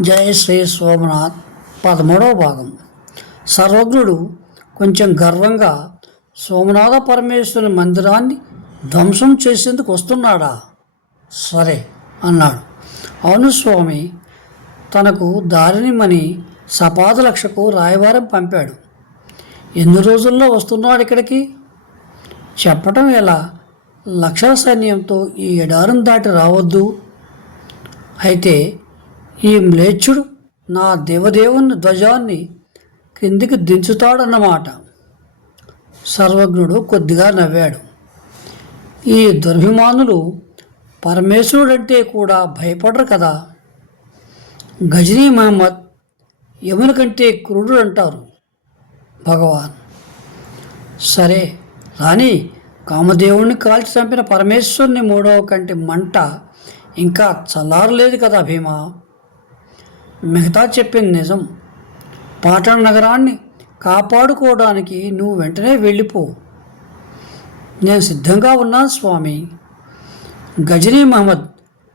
జయ శ్రీ సోమనాథ్. పదమూడవ భాగం. సర్వజ్ఞుడు కొంచెం గర్వంగా సోమనాథ పరమేశ్వరుని మందిరాన్ని ధ్వంసం చేసేందుకు వస్తున్నాడా? సరే అన్నాడు. అవును స్వామి తనకు దారినిమని సపాదలక్షకు రాయవారం పంపాడు. ఎన్ని రోజుల్లో వస్తున్నాడు ఇక్కడికి? చెప్పటం ఎలా? లక్షల సైన్యంతో ఈ ఎడారం దాటి రావద్దు. అయితే ఈ మ్లేచ్చుడు నా దేవదేవుని ధ్వజాన్ని క్రిందికి దించుతాడన్నమాట. సర్వజ్ఞుడు కొద్దిగా నవ్వాడు. ఈ దుర్భిమానులు పరమేశ్వరుడంటే కూడా భయపడరు కదా? గజనీ మహమ్మద్ యముని కంటే క్రూరుడు అంటారు భగవాన్. సరే రాణి కామదేవుణ్ణి కాల్చి చంపిన పరమేశ్వరుని మూడవ కంటి మంట ఇంకా చల్లారలేదు కదా భీమా? మిగతా చెప్పింది నిజం. పాటణ నగరాన్ని కాపాడుకోవడానికి నువ్వు వెంటనే వెళ్ళిపో. నేను సిద్ధంగా ఉన్నాను స్వామి. గజనీ మహమ్మద్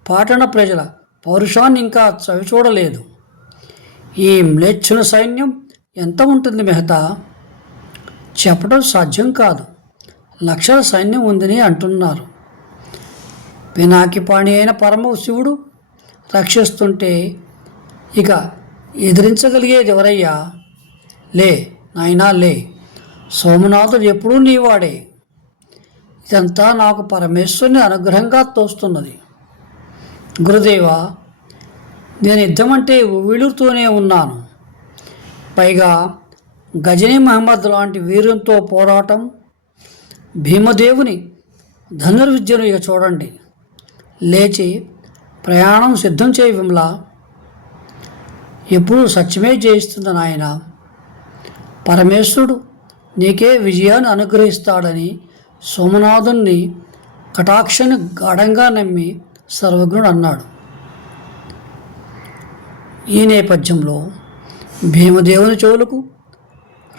పాటణ ప్రజల పౌరుషాన్ని ఇంకా చవిచూడలేదు. ఈ మ్లేచ్చిన సైన్యం ఎంత ఉంటుంది మెహతా చెప్పడం సాధ్యం కాదు. లక్షల సైన్యం ఉందని అంటున్నారు. పినాకిపాణి అయిన పరమ శివుడు రక్షిస్తుంటే ఇక ఎదిరించగలిగేది ఎవరయ్యా? లే నాయనా లే. సోమనాథుడు ఎప్పుడూ నీవాడే. ఇదంతా నాకు పరమేశ్వరుని అనుగ్రహంగా తోస్తున్నది. గురుదేవా నేను యుద్ధమంటే ఉవ్విళుతూనే ఉన్నాను. పైగా గజనీ మహమ్మద్ లాంటి వీరునితో పోరాటం భీమదేవుని ధనుర్విద్యను ఇక చూడండి. లేచి ప్రయాణం సిద్ధం చేయ విమలా. ఎప్పుడూ సత్యమే జయిస్తుంది నాయన. పరమేశ్వరుడు నీకే విజయాన్ని అనుగ్రహిస్తాడని సోమనాథుణ్ణి కటాక్షని గాఢంగా నమ్మి సర్వజ్ఞుడు అన్నాడు. ఈ నేపథ్యంలో భీమదేవుని చెవులకు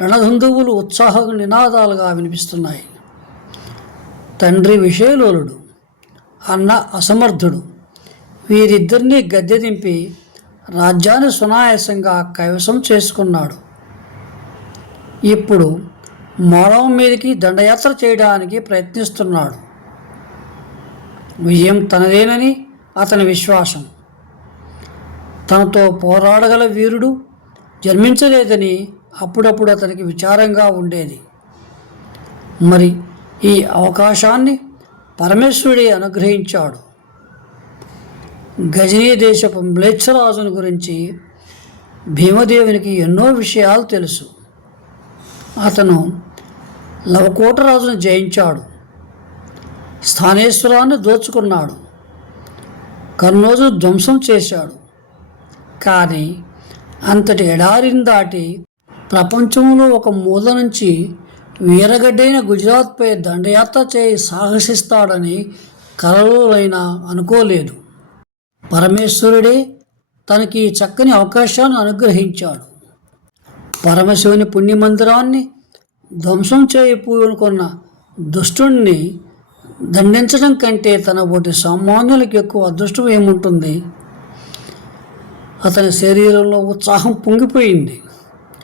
రణధంధువులు ఉత్సాహ నినాదాలుగా వినిపిస్తున్నాయి. తండ్రి విషయలోలుడు అన్న అసమర్థుడు వీరిద్దరినీ గద్దె దింపి రాజ్యాన్ని సునాయాసంగా కైవసం చేసుకున్నాడు. ఇప్పుడు మోడవం మీదకి దండయాత్ర చేయడానికి ప్రయత్నిస్తున్నాడు. విజయం తనదేనని అతని విశ్వాసం. తనతో పోరాడగల వీరుడు జన్మించలేదని అప్పుడప్పుడు అతనికి విచారంగా ఉండేది. మరి ఈ అవకాశాన్ని పరమేశ్వరుడే అనుగ్రహించాడు. గజనీ దేశపు మ్లేచ్ఛరాజుని గురించి భీమదేవునికి ఎన్నో విషయాలు తెలుసు. అతను లవకోటరాజును జయించాడు. స్థానేశ్వరాన్ని దోచుకున్నాడు. కర్నోజు ధ్వంసం చేశాడు. కానీ అంతటి ఎడారిని దాటి ప్రపంచంలో ఒక మూల నుంచి వీరగడ్డైన గుజరాత్పై దండయాత్ర చేయి సాహసిస్తాడని కలలోనైనా అనుకోలేదు. పరమేశ్వరుడే తనకి ఈ చక్కని అవకాశాన్ని అనుగ్రహించాడు. పరమశివుని పుణ్యమందిరాన్ని ధ్వంసం చేయకూనుకున్న దుష్టుణ్ణి దండించడం కంటే తన ఒకటి సామాన్యులకు ఎక్కువ అదృష్టం ఏముంటుంది? అతని శరీరంలో ఉత్సాహం పొంగిపోయింది.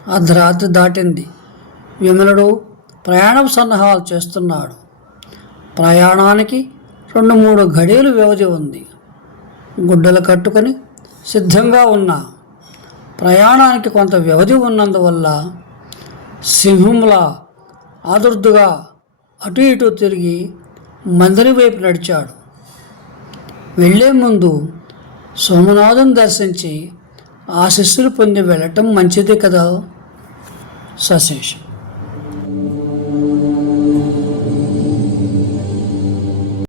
అర్ధరాత్రి దాటింది. విమలుడు ప్రయాణం సన్నాహాలు చేస్తున్నాడు. ప్రయాణానికి రెండు మూడు గడియలు వ్యవధి ఉంది. గుడ్డలు కట్టుకొని సిద్ధంగా ఉన్న ప్రయాణానికి కొంత వ్యవధి ఉన్నందువల్ల సింహంలా ఆదుర్దుగా అటు ఇటు తిరిగి మందిరి వైపు నడిచాడు. వెళ్ళే ముందు సోమనాథం దర్శించి ఆశస్సులు పొంది వెళ్ళటం మంచిది కదా? సశేషం.